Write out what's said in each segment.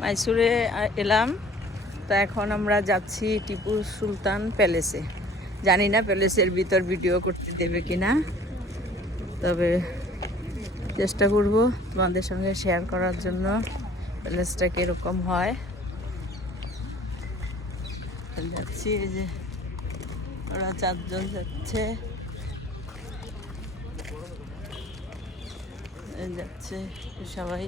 মাইসুরে এলাম, তা এখন আমরা যাচ্ছি টিপু সুলতান প্যালেসে। জানি না প্যালেসের ভিতর ভিডিও করতে দেবে কিনা, তবে চেষ্টা করব তোমাদের সঙ্গে শেয়ার করার জন্য প্যালেসটা কীরকম হয়। যাচ্ছি, এই যে ওরা 4 জন যাচ্ছে, যাচ্ছে সবাই।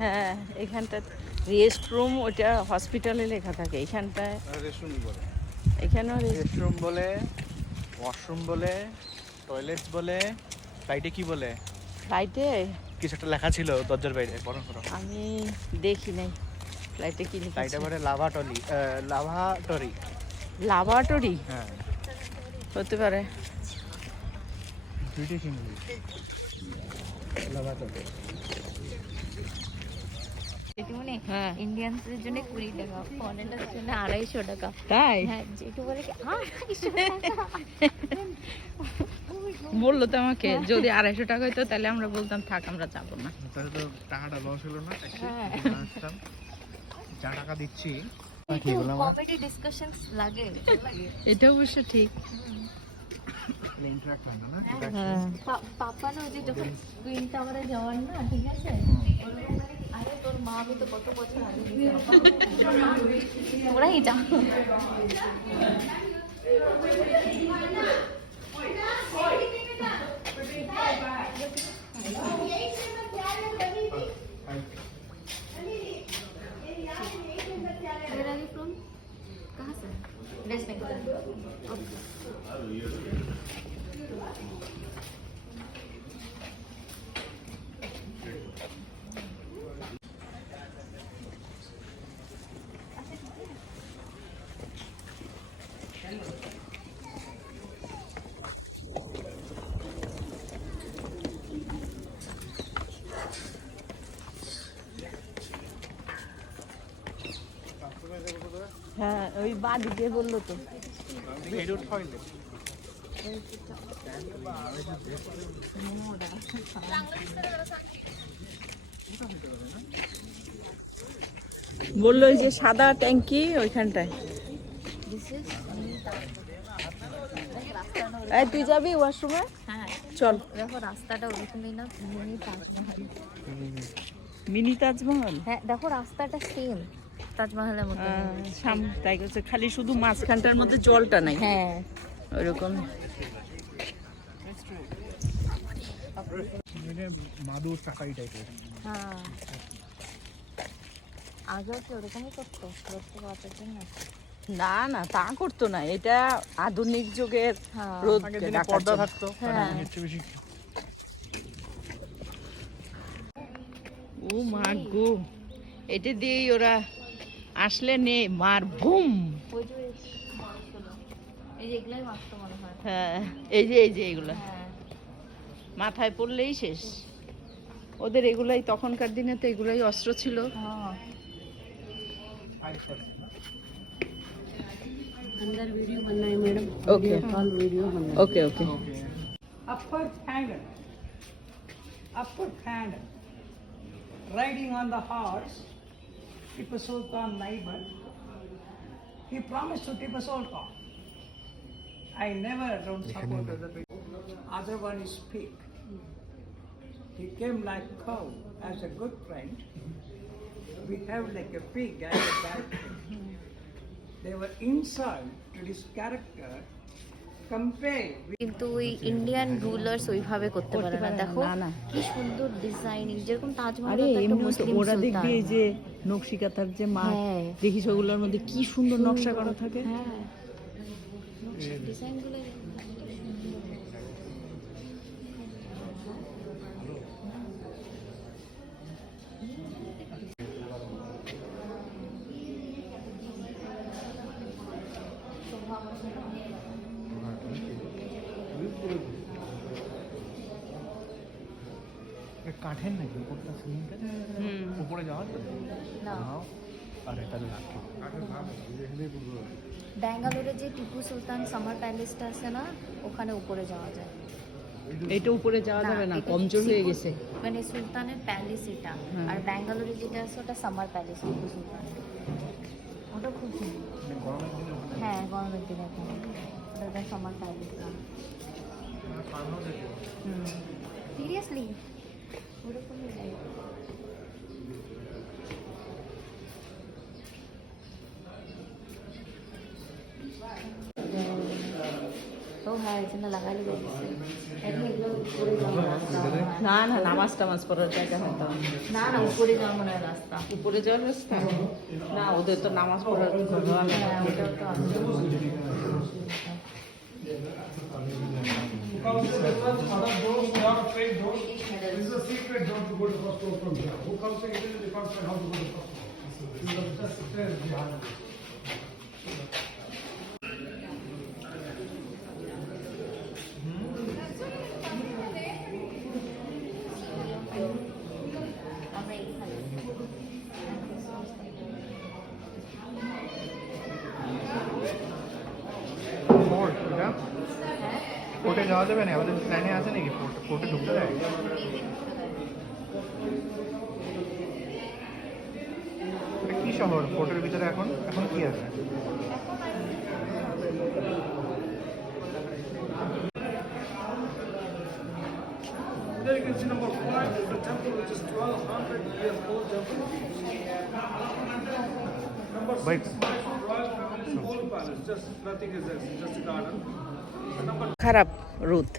হ্যাঁ, এখানটা রেস্ট রুম, ওটা হসপিটালে লেখা থাকে এখানটায়। এখানেও রেস্টরুম বলে, ওয়াশরুম বলে, টয়লেট বলে, ফ্লাইটে কি বলে? ফ্লাইটে কিছু একটা লেখা ছিল দরজার বাইরে, বড় করো। আমি দেখি নাই ফ্লাইটে কি লেখা ফ্লাইটে আছে। বলে লাভাটরি, লাভাটরি। লাবরেটরি হ্যাঁ, হতে পারে। British English lavatory. হ্যাঁ, ইন্ডিয়ানসদের জন্য 20 টাকা, ফরেনারদের জন্য 250 টাকা। তাই হ্যাঁ, যেটু বলে কি 250 টাকা। বললো তো আমাকে, যদি 250 টাকা হইতো তাহলে আমরা বলতাম থাক, আমরা যাবো না। তাহলে তো টাকাটা লস হলো না। হ্যাঁ। যা টাকা দিচ্ছি কমেডি ডিসকাশনস লাগে। এটা অবশ্য ঠিক। ইন্টারাক্ট হয় না। হ্যাঁ, পাপা না, ওই যে যখন টুইন টাওয়ারে যাওয়ার না, ঠিক আছে, আরে তোর মা আমি তো কত বছর আগে ওরাই যা। Where are you from? कहाँ से? West Bengal. Okay. হ্যাঁ, ওই বাদিকে বললো তো। বললো ওই যে সাদা ট্যাঙ্কি ওইখানটায়। This is এই তুই যাবি ওয়াশরুমে? হ্যাঁ, চল। দেখো রাস্তাটা ওরকমই না, মিনি তাজমহল। মিনি তাজমহল। হ্যাঁ, দেখো রাস্তাটা সেম তাজমহলের মতো। তাই করছে, খালি শুধু মাঝখানটার মধ্যে জলটা নাই। হ্যাঁ, ওইরকম। মাদুর টাকাই টাইপের। হ্যাঁ, আগেও কি ওরকমই করতো রোদকে বাঁচার জন্য? না না, তা করতো না, এটা আধুনিক যুগের হ্যাঁ, রোদ আগের দিনে পর্দা থাকতো। হ্যাঁ। বেশি ও মা গো, এটা দিয়েই ওরা আসলে নে মার বুম। ওই যে মাছগুলো, এই যে এগুলাই মাছ তো মনে হয়। হ্যাঁ, এই যে এগুলা হ্যাঁ, মাথায় পড়লেই শেষ। ওদের এগুলাই, তখনকার দিনে তো এগুলাই অস্ত্র ছিল। হ্যাঁ। अंदर वीडियो बनना है मैडम। ओके कॉल वीडियो बनना है। Okay okay. upper hand, riding on the horse, Tipu Sultan neighbor. He promised to Tipu Sultan, I never don't support the people. Other one is pig. He came like cow as a good friend. We have like a pig as a bad friend. They were insult to his character. কিন্তু ওই Indian rulers ওইভাবে করতে পারে না। দেখো না, না। কি সুন্দর ডিজাইন, যেরকম তাজমহল আরে একটা এমনি মুসলিম ওরা দেখবি সুলতান। এই যে নকশিকাঁথার যে মাছ হ্যাঁ। দেখিস, ওগুলোর মধ্যে কি সুন্দর নকশা করা থাকে। হ্যাঁ, ডিজাইনগুলো কাঠের নাকি উপরটা সিলিংটা? উপরে যাওয়ার তো না, আর এটা লাকি ব্যাঙ্গালোরে যে টিপু সুলতান সামার প্যালেসটা আছে না, ওখানে উপরে যাওয়া যায়। এটা উপরে যাওয়া যাবে না, এটা কমজোর হয়ে টিপু- গেছে। মানে সুলতানের প্যালেস এটা। হ্যাঁ। আর ব্যাঙ্গালোরে যেটা আছে ওটা সামার প্যালেস টিপু সুলতান। ওটা খুব সুন্দর। হ্যাঁ, গরমের দিনে এখানে ওটা সামার প্যালেস না। সিরিয়াসলি ওরকমই যায়। ও হ্যাঁ, এখানে লাগালে গেছে। এখন এগুলো উপরে যাওয়ার রাস্তা। না না, নামাজ টামাজ পড়ার জায়গা হতো। না না, উপরে যাওয়ার মনে হয় রাস্তা। উপরে যাওয়ার রাস্তা না, ওদের তো নামাজ পড়ার ঘর আমি হ্যাঁ, ওটাও তো আছে। Because other doors, they are fake doors. This is a secret door to go to first floor from here. Who comes in Italy, they can't find how to go to first floor. These are just stairs behind it. আমরা এখানে। Fort এটা ফোর্টে যাওয়া যাবে না, আমাদের প্ল্যানে আছে নাকি ফোর্টে ঢুকতে দেয়? এটা কি শহর ফোর্টের ভিতরে এখন এখন কি আছে? There you can see number 5 is the temple which is 1200 years old temple. Number 6 Wait. is royal family old palace, just nothing is there, it's just a garden. And number খারাপ রোদ,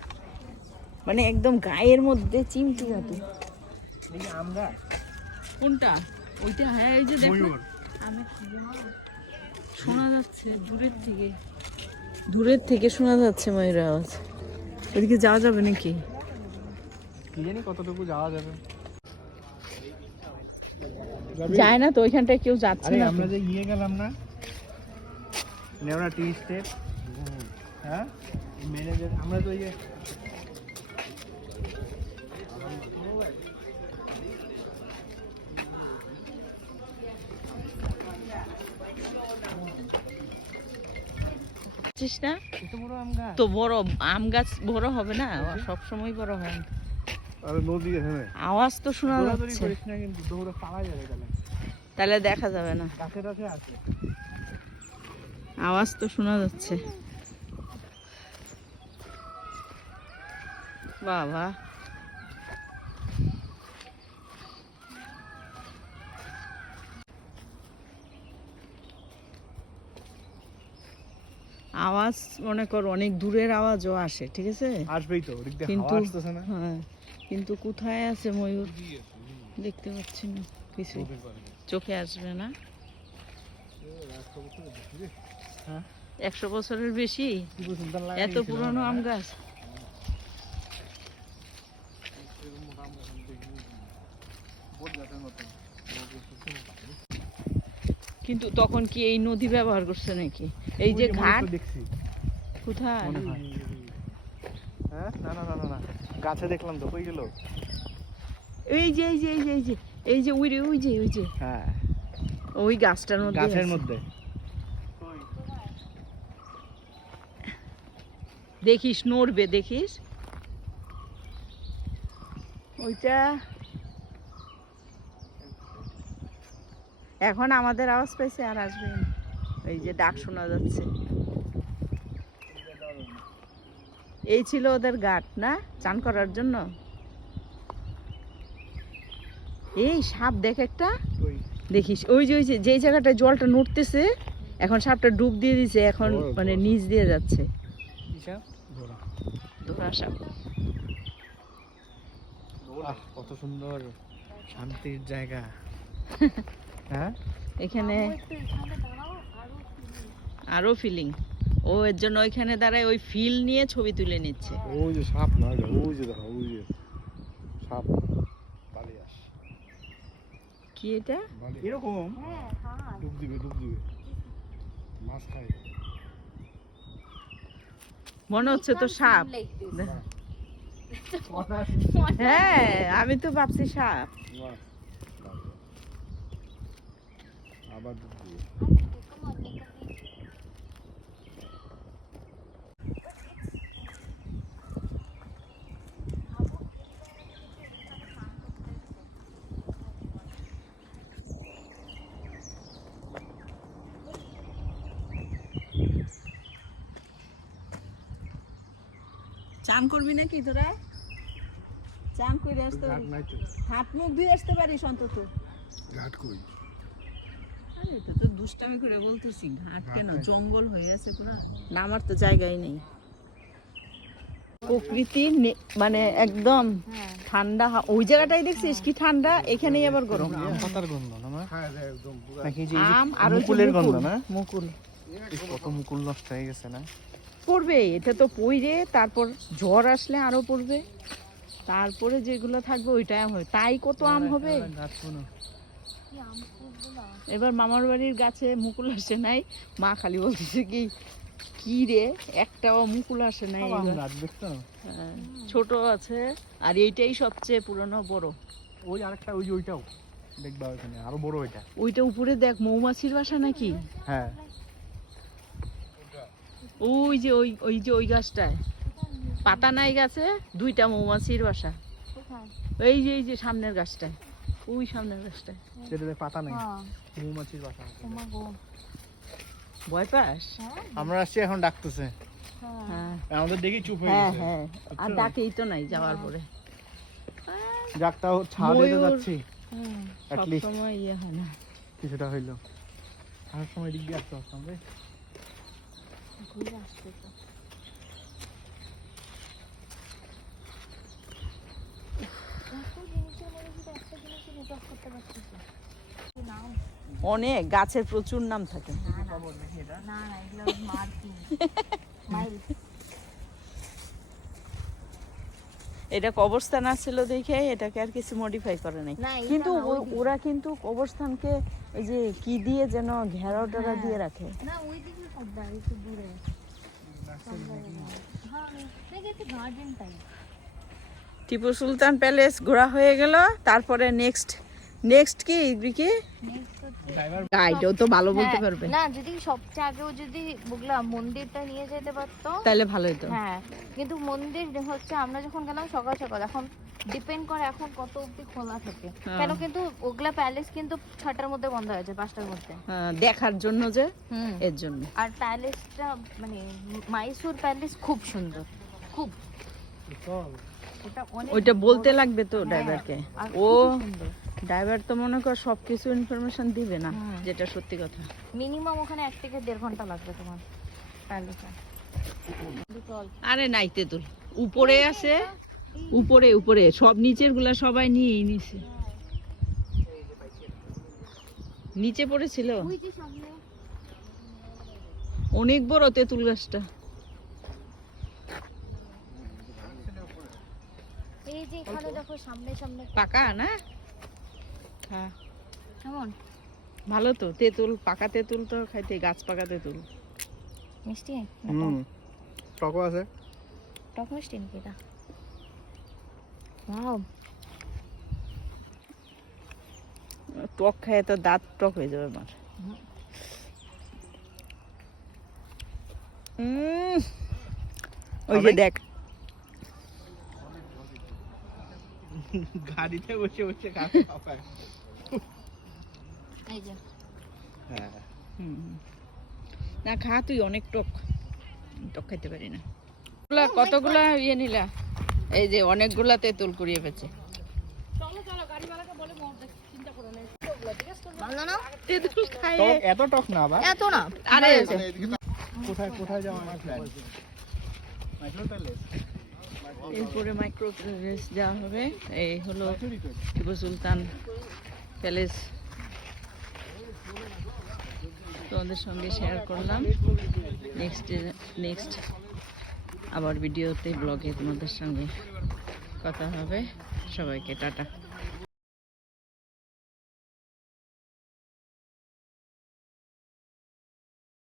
মানে একদম গায়ের মধ্যে চিমটি কাটে। আমরা কোনটা? ওইটা? হ্যাঁ, এই যে দেখো শোনা যাচ্ছে দূরের থেকে শোনা যাচ্ছে ময়ূর আওয়াজ। ওইদিকে যাওয়া যাবে নাকি? কি জানি কতটুকু যাওয়া যাবে। যায় না তো, ওইখানটায় কেউ যাচ্ছে আরে না। আমরা যে গেলাম না নেওরা টি স্টেপ, হ্যাঁ ম্যানেজার, আমরা তো ইয়ে বুঝছিস না? এত বড় আম গাছ। তো বড় আম গাছ বড় হবে না, সব সময় বড় হয় না। আর নদী এখানে আওয়াজ তো শোনা দৌড়াদৌড়ি যাচ্ছে, করিস না কিন্তু, দৌড়ে পালা যাবে তাহলে, তাহলে দেখা যাবে না। গাছে টাছে আছে। আওয়াজ তো শোনা যাচ্ছে। বাবা, আওয়াজ মনে কর অনেক দূরের আওয়াজও আসে, ঠিক আছে, আসবেই তো, ওদিক দিয়ে কিন্তু হাওয়া আসতেছে না। হ্যাঁ, কিন্তু কোথায় আছে ময়ূর দেখতে পাচ্ছি না কিছু, চোখে আসবে না। হ্যাঁ 100 বছরের বেশি, টিপু সুলতান লাগাই এত দিয়েছিল পুরনো মনে হয়। আম গাছ। কিন্তু তখন কি এই নদী ব্যবহার করছে নাকি? এই যে ওই মনে ঘাট তো দেখছি কোথায়? মনে হয়। হ্যাঁ না না না না না, গাছে দেখলাম তো, কই গেল? এই যে এই যে এই যে এই যে এই যে ওই যে হ্যাঁ ওই গাছটার মধ্যে গাছের আছে। মধ্যে। দেখিস নড়বে, দেখিস ওইটা। এখন আমাদের আওয়াজ পাইছে আর আসবে না। এই যে ডাক শোনা যাচ্ছে, এই ছিল ওদের ঘাট না চান করার জন্য। এই সাপ দেখ একটা, কই? দেখিস ওই যে যেই জায়গাটায় জলটা নড়তেছে, এখন সাপটা ডুব দিয়ে দিছে, এখন মানে নিচ দিয়ে যাচ্ছে। কিসা? ঘোড়া। ধরা সাপ। আহ, কত সুন্দর শান্তির জায়গা। হ্যাঁ এখানে আরো ফিলিং, ও এর জন্য ওইখানে দাঁড়ায় ওই ফিল নিয়ে ছবি তুলে নিচ্ছে। ওই যে সাপ না, ওই যে দেখো, ওই যে সাপ বালিয়াস, কি এটা? এরকম ডুব দিবে মাছ খায়। মনে হচ্ছে তো সাপ। হ্যাঁ, আমি তো ভাবছি সাপ। আবার দুধ দিয়ে চান করবি নাকি তোরা? চান করে আসতে ঘাট পারিস? নাই তো হাত মুখ ধুয়ে আসতে পারিস অন্তত। ঘাট কই আরে এটা তো দুষ্টামি করে বলতেছি, ঘাট কেন, জঙ্গল হয়ে আছে পুরা, নামার তো জায়গাই নেই। প্রকৃতি মানে একদম ঠান্ডা, ওই জায়গাটাই দেখছিস কি ঠান্ডা, এখানেই আবার গরম। আম পাতার গন্ধ না মা? হ্যাঁ একদম পুরো নাকি যে আম আর ওই যে মুকুলের গন্ধ না? মুকুল কত মুকুল নষ্ট হয়ে গেছে না? পড়বে, এটা তো পইরে তারপর ঝড় আসলে আরো পড়বে, তারপরে যেগুলো থাকবে ওইটাই আম হবে, তাই কত আম হবে। গাছ শোনো এবার মামার বাড়ির গাছে মুকুল আসে নাই, মা খালি বলতেছে কি কি রে একটাও মুকুল আসে নাই আম এবার। গাছ দেখছো? হ্যাঁ, ছোট আছে আর এইটাই সবচেয়ে পুরনো বড়। ওই আরেকটা ওই যে ওইটাও দেখবা ওখানে আরো বড় ওইটা। ওইটা উপরে দেখ মৌমাছির বাসা নাকি? হ্যাঁ ওই যে ওই যে ওই গাছটায় পাতা নাই গাছে, দুইটা মৌমাছির বাসা। এই যে সামনের গাছটায়, ওই সামনের গাছটায়। সেটাতে পাতা নাই, মৌমাছির বাসা। ভয় পাস? আমরা আসছি এখন ডাকতেছে, হ্যাঁ আমাদের দেখি চুপ হয়ে হ্যাঁ গেছে। হ্যাঁ, আর ডাকেই তো নাই যাওয়ার পরে। যাক তাও ছাড়ে তো ময়ূর। যাচ্ছি at সব least। সময় ইয়ে হয় না। কিছুটা হইলো, আসার সময় দিক দিয়ে আসতে পারতাম রে। অনেক গাছের প্রচুর নাম থাকে। এটা কবরস্থান ছিল দেখে এটাকে আর কিছু মডিফাই করে নাই, কিন্তু ওরা কিন্তু কবরস্থানকে ওই যে কি দিয়ে যেন ঘেরাও টেরা দিয়ে রাখে। না ওই দিকে সব একটু দূরে garden type. Tipu Sultan palace ঘোরা হয়ে গেল, তারপরে নেক্সট কি কি গাইডও তো ভালো বলতে পারবে না, যদি সবচেয়ে আগেও যদি বুগলা মন্দিরটা নিয়ে যেতে পারতো তাহলে ভালো হতো। হ্যাঁ, কিন্তু মন্দির হচ্ছে আমরা যখন গেলাম সকাল সকাল, এখন ডিপেন্ড করে এখন কত অবধি খোলা থাকে। কেন কিন্তু ওগলা প্যালেস কিন্তু 6টার মধ্যে বন্ধ হয়ে যায়, 5টার মধ্যে। দেখার জন্য যে এর জন্য। আর প্যালেসটা মানে মাইসুর প্যালেস খুব সুন্দর, খুব ওটা অনেক ওইটা বলতে লাগবে তো ড্রাইভারকে, আর ও খুবই সুন্দর। ড্রাইভার তো মনে কর সবকিছু ইনফরমেশন দিবে না, যেটা সত্যি কথা। মিনিমাম ওখানে 1 থেকে 1.5 ঘন্টা লাগবে তোমার প্যালেসে। আরে নাই তেঁতুল উপরে আছে, উপরে সব নিচের গুলা সবাই নিয়েই নিছে, নিচে পড়েছিল। ওই যে সামনে অনেক বড় তেঁতুল গাছটা। এই যে এখানে দেখো সামনে সামনে পাকা না? হ্যাঁ কেমন ভালো তো, তেঁতুল পাকা তেঁতুল তো খাইতে, গাছ পাকা তেঁতুল। মিষ্টি টকও আছে, টক মিষ্টি নাকি এটা? ওয়াও, টক খায় তো দাঁত টক হয়ে যাবে আমার। ওই যে দেখ গাড়িতে বসে বসে খায়। এই যে হ্যাঁ না খা তুই, অনেক টক, টক খাইতে পারি না। কতগুলা ইয়ে নিলা? এই যে অনেকগুলা তেঁতুল কুড়িয়ে পেয়েছে। ভালো না? তেঁতুল খায় টক এত টক না আবার। এত না। আরে কোথায় কোথায় যাওয়া আমার প্ল্যান? মাইক্রো প্যালেস, এরপরে মাইক্রো প্যালেস যাওয়া হবে। এই হলো টিপু সুলতান প্যালেস, তোমাদের সঙ্গে শেয়ার করলাম। নেক্সট আবার ভিডিওতে ব্লগে তোমাদের সঙ্গে কথা হবে। সবাইকে টাটা।